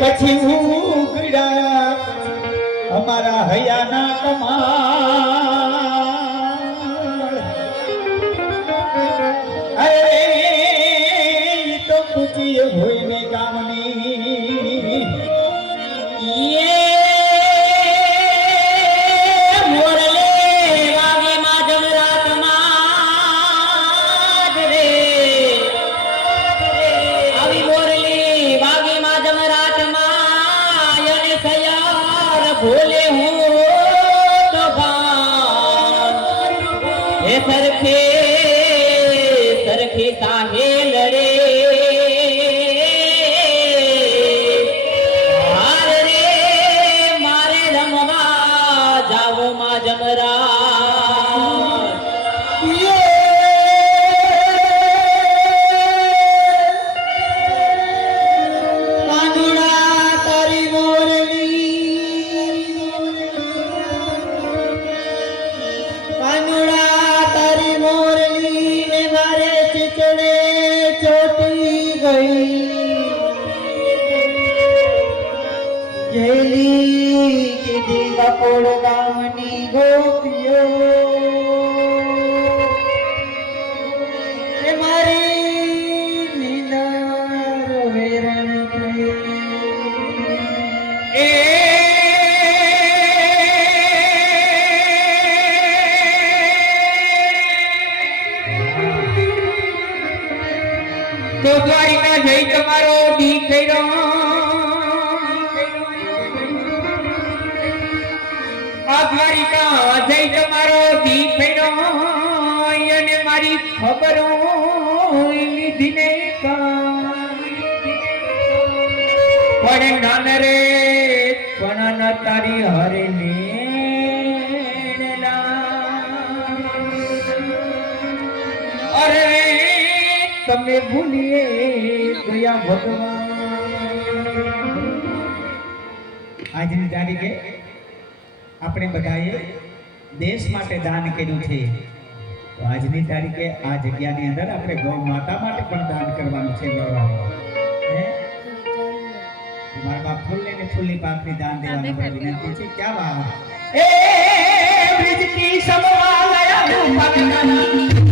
પછી ઉગડ્યા અમારા હયાના કમાલ. દ્વારિકા જઈ તમારો દીકરો આ દ્વારિકા જય તમારો દીકરો અને મારી ખબર લીધી ને પણ નાન રે પણ તમે ભૂલીએ ગયા ભગવાન. આજની તારીખે આપણે બધાએ દેશ માટે દાન કર્યું છે. તો આજની તારીખે આ જગ્યાની અંદર આપણે ગૌ માતા માટે પણ દાન કરવાનું છે મારા બાપ ફૂલને ને ફૂલની પાકની દાન દેવાનું પણ વિનંતી છે. ક્યાં વાત? એ બ્રિજની સમવા લયા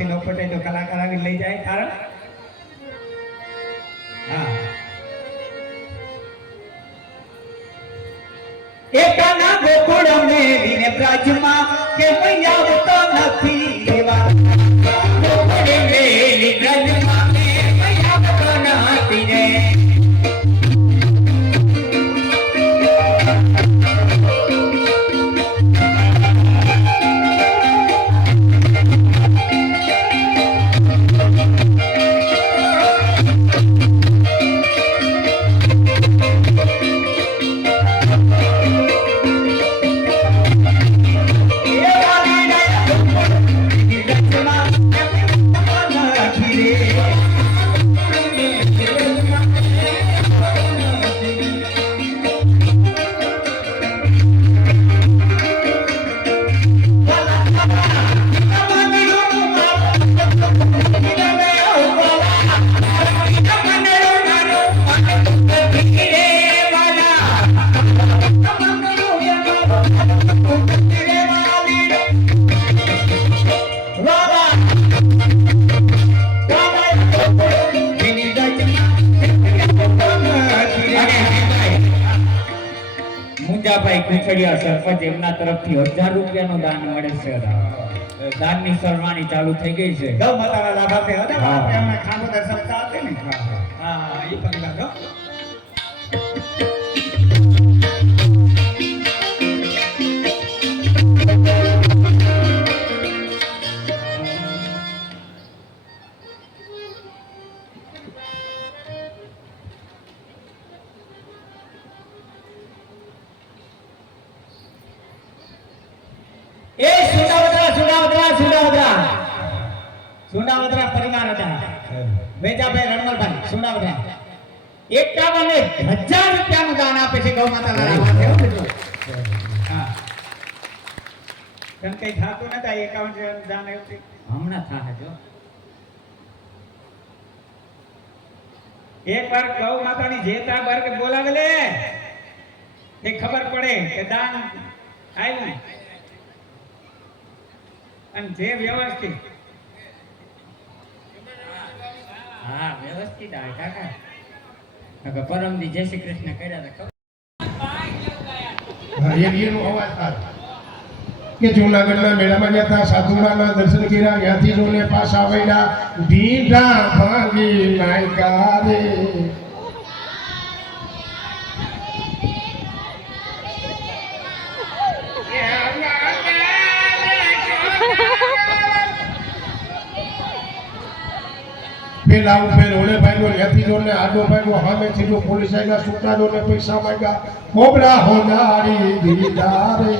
તમારાથી ન પટે તો કલાકાર આવી લઈ જાય કારણ? હા. એકાના ગોકુળ મેલીને બ્રાજમાં કે આવતો નથી. કુંચડિયા સરપંચ એમના તરફથી હજાર રૂપિયાનું દાન મળે છે. દાનની સરવાણી ચાલુ થઈ ગઈ છે. લાભાર્થી હતા એમના ખાંભો દર્શાવતા હતા ને? હા હા એ પણ સુડાવદરા સુડાવદરા સુનાવદરા પરિવાર હતા. વેજાભાઈ રણમલભાઈ સુનાવદરા એકાવન હજાર રૂપિયાનું દાન આપે છે ગૌ માતાના લાભાર્થી હો. કેમ કઈ થાતું નતા એકાવન દાન આવ્યું હમણાં થાહે જો. એક વાર ગૌ માતાની જેતા વર્ગ બોલાવે લે એ ખબર પડે કે દાન આવ્યું અને જે વ્યવસ્થિત. હા વ્યવસ્થિત આવે કાકા. પરમદી જય શ્રી કૃષ્ણ કર્યા હતા ખબર? હા, એ એનો અવાજ કે જૂનાગઢના મેળામાં ગયા હતા સાધુમાના દર્શન કર્યા ત્યાંથી જોને પાછા આવેલા ઢીંઢા ભાંગી પેલા ઉપર ઓલે ભાગ્યો ત્યાંથી ને આડો ભાગ્યો સામેથી જો પોલીસ આવ્યા સુકાદો ને પૈસા માંગ્યા. કોબરા હોનારી દીધા રે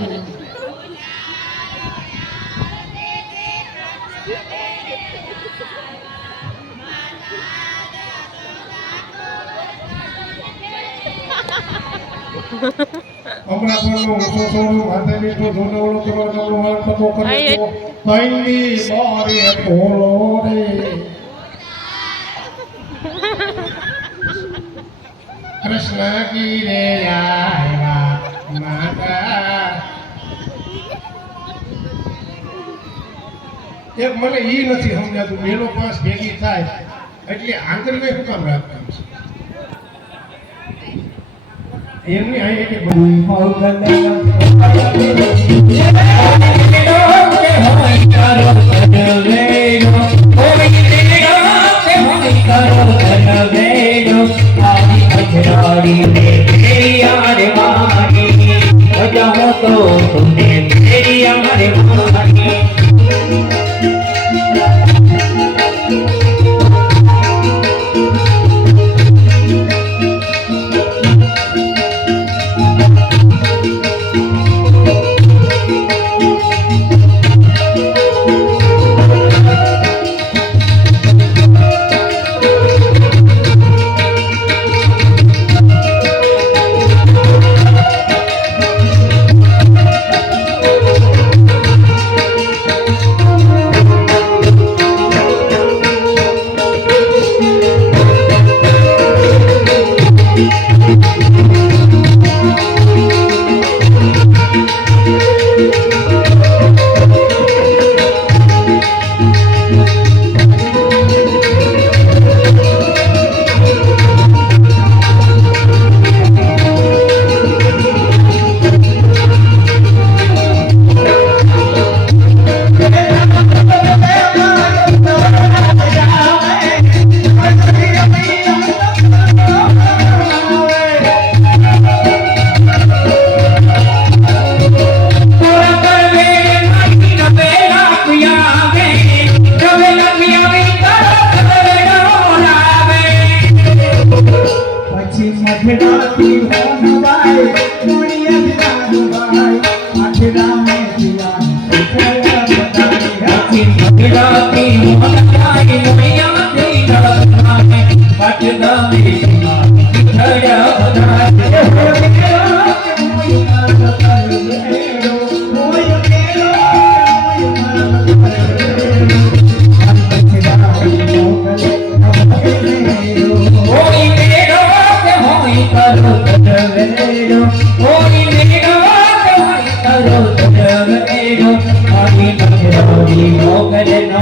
હમણાં પણ ઓછો સોનું માથે બેઠો જોને ઓળો કરવા જવું હાલ પતો કરે તો કઈની બારે બોલો રે. કૃષ્ણ કી રે આવ્યા માતા. એક મને ઈ નથી સમજાતું મેલો પાસ ભેગી થાય, એટલે આંતરિક શું કામ રાખવાનું છે. એમની બધું તો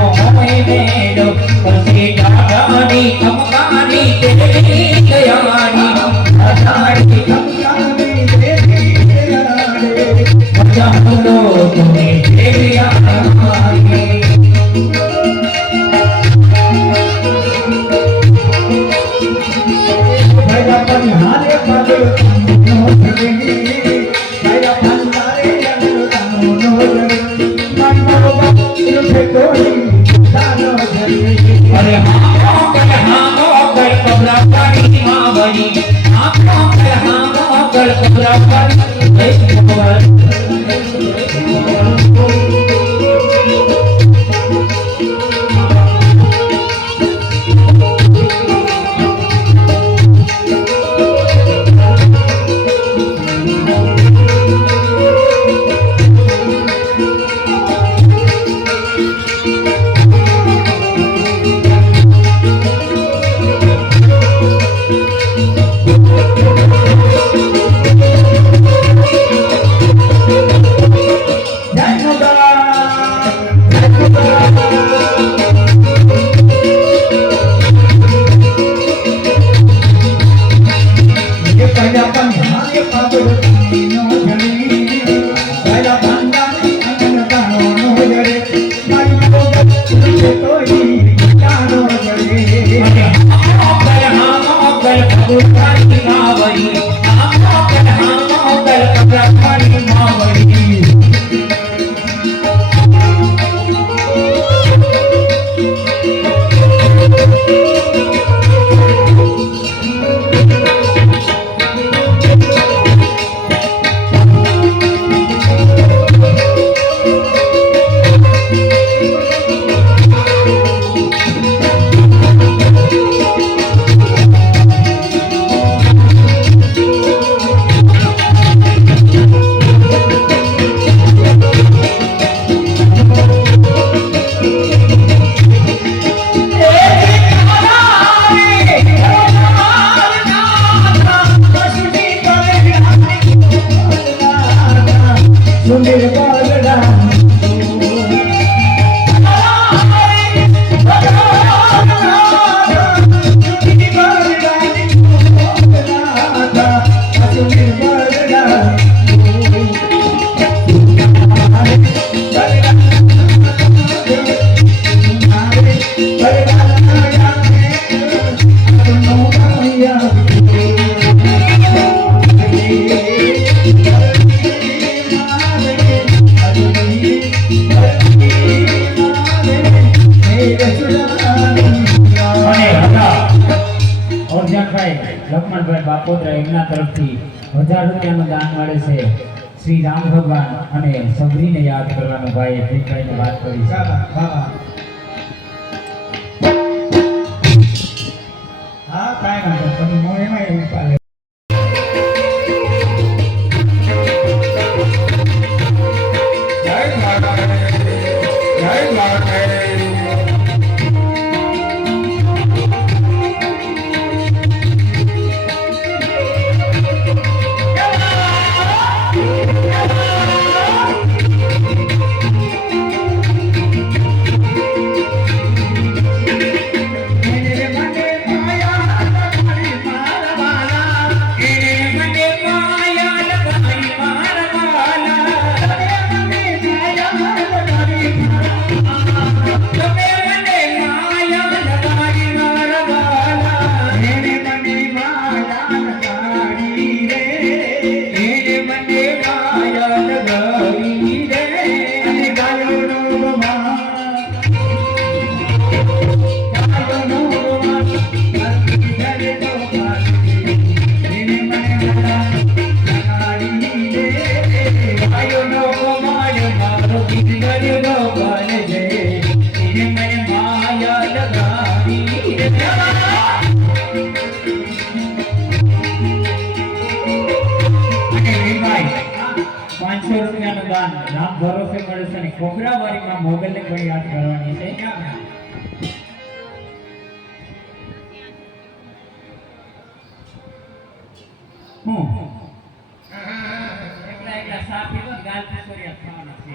મોગલનો હજાર રૂપિયાનું દાન મળે છે. શ્રી રામ ભગવાન અને સબરીને યાદ કરવાનું ભાઈ ભીખભાઈને વાત કરી હા, કાંઈ વાંધો તમે મોં એમાંય એવું ઘોઘરાવારીમાં મોગલને પણ યાદ કરવાની છે હું એકલા એકલા સાફ એવો ગાલ કિશોરિયા ખાવાના છે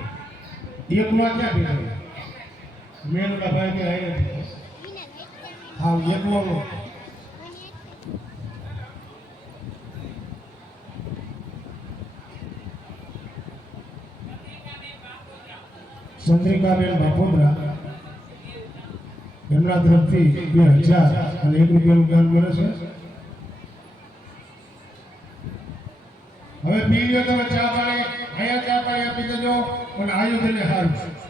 એકમાં ક્યાં ભેગો મેં ભાઈ કે હા એકમાં ચંદ્રિકાબેન બાપોદરા, એમના તરફથી બે હજાર અને એક રૂપિયાનું દાન કરે છે. હવે પી લ્યો તમે ચા પાણી, અહીંયા ચા પાણી આપી દેજો પણ આયોજન સારું છે